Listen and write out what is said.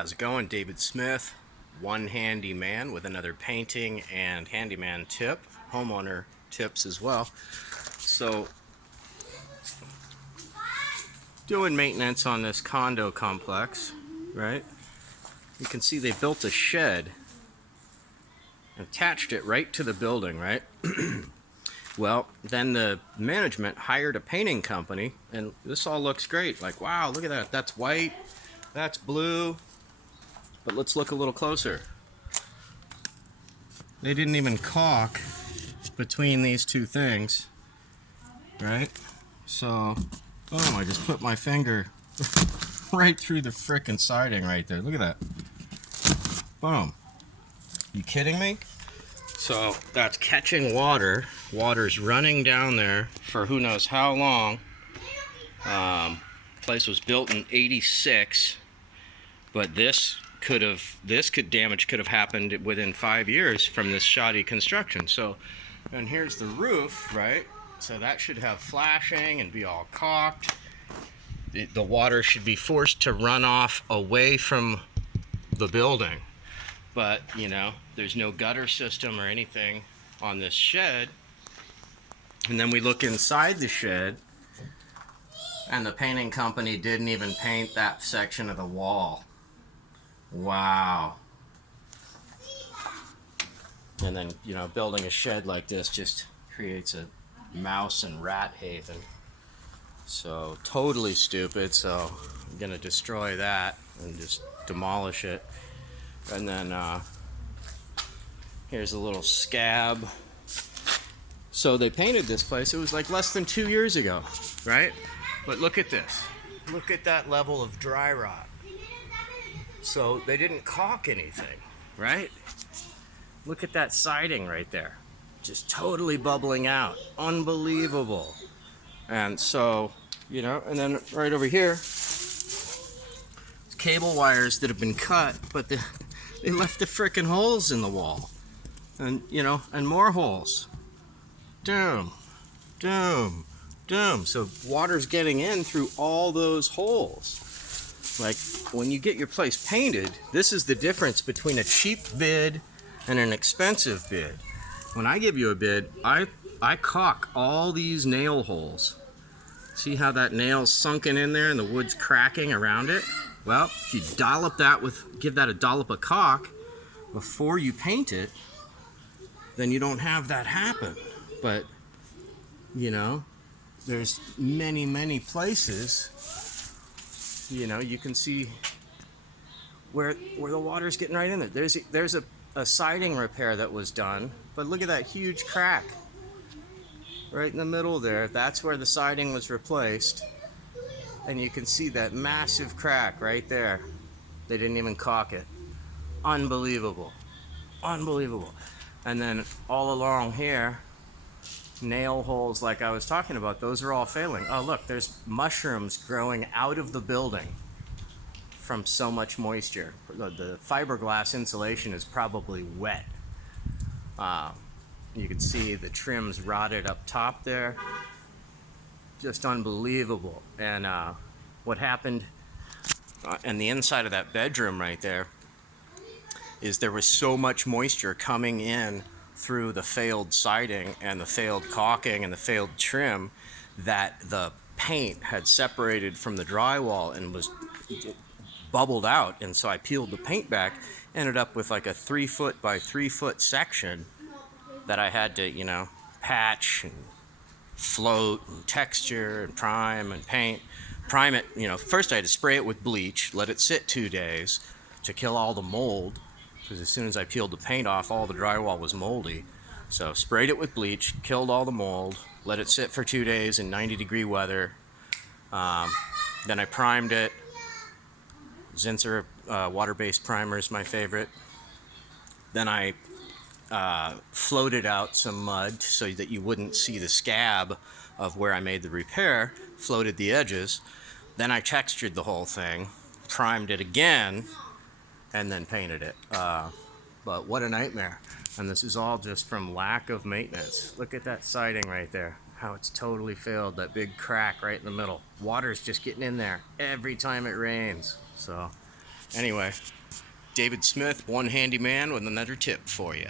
How's it going? David Smith, one handyman with another painting and handyman tip, homeowner tips as well. So, doing maintenance on this condo complex, right? You can see they built a shed and attached it right to the building, right? Well, then the management hired a painting company, and this all looks great. Like, wow, look at that. That's white, that's blue. But let's look a little closer. They didn't even caulk between these two things, right? So, boom, I just put my finger right through the frickin' siding right there. Look at that. Boom. You kidding me? So that's catching water. Water's running down there for who knows how long. Place was built in '86, but this damage could have happened within 5 years from this shoddy construction. So, and here's the roof, right? So that should have flashing and be all caulked. The water should be forced to run off away from the building. But, you know, there's no gutter system or anything on this shed. And then we look inside the shed, and the painting company didn't even paint that section of the wall. Wow. And then, you know, building a shed like this just creates a mouse and rat haven. So, totally stupid. So, I'm going to destroy that and just demolish it. And then, here's a little scab. So, they painted this place. It was like less than 2 years ago, right? But look at this. Look at that level of dry rot. So they didn't caulk anything, right? Look at that siding right there. Just totally bubbling out. Unbelievable. And so, you know, and then right over here, cable wires that have been cut, but they left the frickin' holes in the wall. And, you know, and more holes. Doom, doom, doom. So water's getting in through all those holes. Like, when you get your place painted, this is the difference between a cheap bid and an expensive bid. When I give you a bid, I caulk all these nail holes. See how that nail's sunken in there and the wood's cracking around it? Well, if you dollop that give that a dollop of caulk before you paint it, then you don't have that happen. But, you know, there's many, many places, you know, you can see where the water's getting right in there. There's a siding repair that was done, but look at that huge crack right in the middle there. That's where the siding was replaced, and you can see that massive crack right there. They didn't even caulk it. Unbelievable. Unbelievable. And then all along here, nail holes like I was talking about, those are all failing. Oh, look, there's mushrooms growing out of the building from so much moisture. The fiberglass insulation is probably wet. You can see the trim's rotted up top there. Just unbelievable. And what happened in the inside of that bedroom right there is there was so much moisture coming in through the failed siding and the failed caulking and the failed trim that the paint had separated from the drywall and was bubbled out. And so I peeled the paint back, ended up with like a 3 foot by 3 foot section that I had to, you know, patch and float and texture and prime and paint. Prime it, you know, first I had to spray it with bleach, let it sit 2 days to kill all the mold, because as soon as I peeled the paint off, all the drywall was moldy. So sprayed it with bleach, killed all the mold, let it sit for 2 days in 90-degree weather. Then I primed it. Zinsser water-based primer is my favorite. Then I floated out some mud so that you wouldn't see the scab of where I made the repair, floated the edges. Then I textured the whole thing, primed it again, and then painted it. But what a nightmare. And this is all just from lack of maintenance. Look at that siding right there, how it's totally failed, that big crack right in the middle. Water's just getting in there every time it rains. So Anyway, David Smith, one handyman with another tip for you.